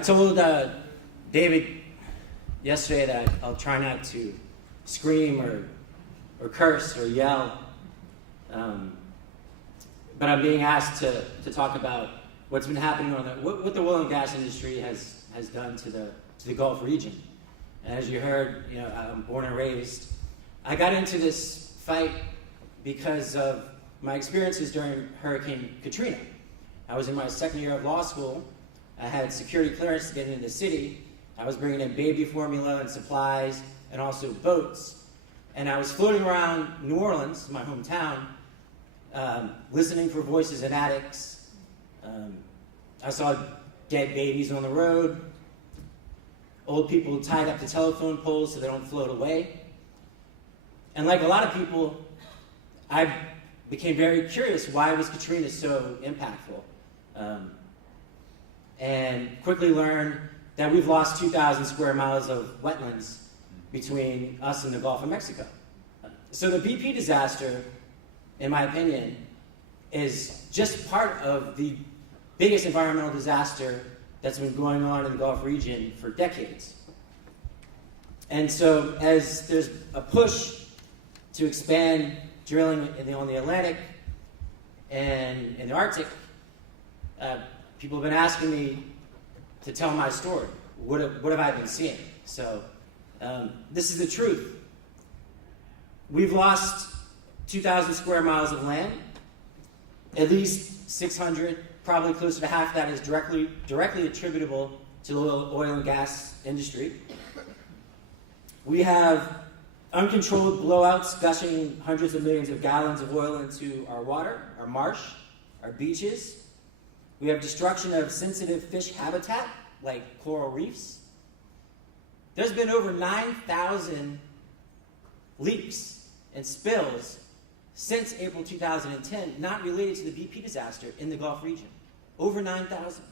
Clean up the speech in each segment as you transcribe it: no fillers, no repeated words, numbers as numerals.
I told David yesterday that I'll try not to scream or curse or yell, but I'm being asked to talk about what's been happening on what the oil and gas industry has done to the Gulf region. And as you heard, I'm born and raised. I got into this fight because of my experiences during Hurricane Katrina. I was in my second year of law school. I had security clearance to get into the city. I was bringing in baby formula and supplies and also boats. And I was floating around New Orleans, my hometown, listening for voices in attics. I saw dead babies on the road, old people tied up to telephone poles so they don't float away. And like a lot of people, I became very curious, why was Katrina so impactful? And quickly learned that we've lost 2,000 square miles of wetlands between us and the Gulf of Mexico. So the BP disaster, in my opinion, is just part of the biggest environmental disaster that's been going on in the Gulf region for decades. And so as there's a push to expand drilling on the Atlantic and in the Arctic, people have been asking me to tell my story. What have I been seeing? So this is the truth. We've lost 2,000 square miles of land. At least 600, probably closer to half that is directly attributable to the oil and gas industry. We have uncontrolled blowouts gushing hundreds of millions of gallons of oil into our water, our marsh, our beaches. We have destruction of sensitive fish habitat, like coral reefs. There's been over 9,000 leaks and spills since April 2010, not related to the BP disaster in the Gulf region. Over 9,000.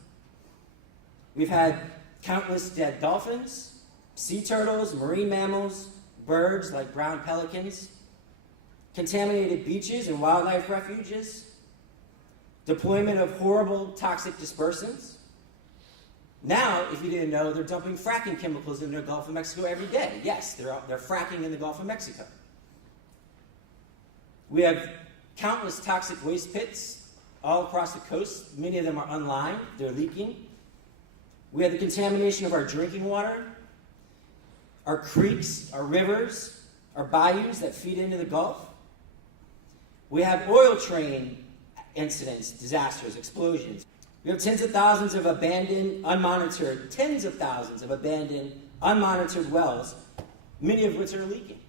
We've had countless dead dolphins, sea turtles, marine mammals, birds like brown pelicans, contaminated beaches and wildlife refuges, deployment of horrible toxic dispersants. Now, if you didn't know, they're dumping fracking chemicals in the Gulf of Mexico every day. Yes, they're fracking in the Gulf of Mexico. We have countless toxic waste pits all across the coast. Many of them are unlined. They're leaking. We have the contamination of our drinking water, our creeks, our rivers, our bayous that feed into the Gulf. We have oil train incidents, disasters, explosions. We have tens of thousands of abandoned, unmonitored wells, many of which are leaking.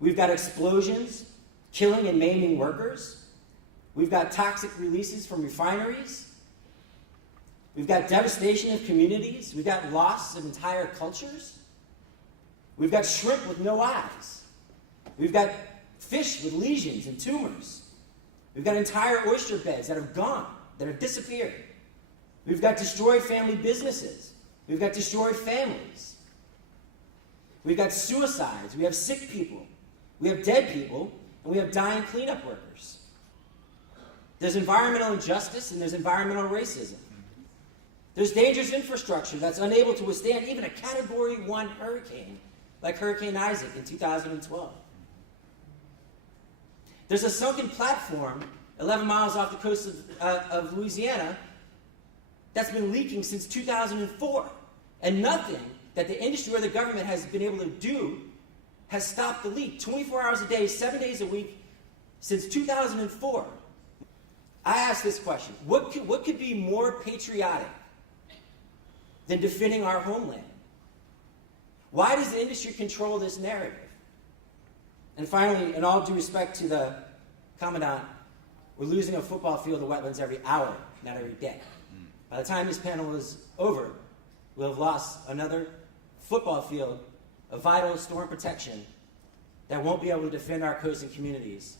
We've got explosions, killing and maiming workers. We've got toxic releases from refineries. We've got devastation of communities. We've got loss of entire cultures. We've got shrimp with no eyes. We've got fish with lesions and tumors. We've got entire oyster beds that have gone, that have disappeared. We've got destroyed family businesses. We've got destroyed families. We've got suicides. We have sick people. We have dead people. And we have dying cleanup workers. There's environmental injustice and there's environmental racism. There's dangerous infrastructure that's unable to withstand even a Category 1 hurricane, like Hurricane Isaac in 2012. There's a sunken platform 11 miles off the coast of Louisiana that's been leaking since 2004. And nothing that the industry or the government has been able to do has stopped the leak 24 hours a day, 7 days a week, since 2004. I ask this question, what could be more patriotic than defending our homeland? Why does the industry control this narrative? And finally, in all due respect to the Commandant, we're losing a football field of wetlands every hour, not every day. By the time this panel is over, we'll have lost another football field of vital storm protection that won't be able to defend our coast and communities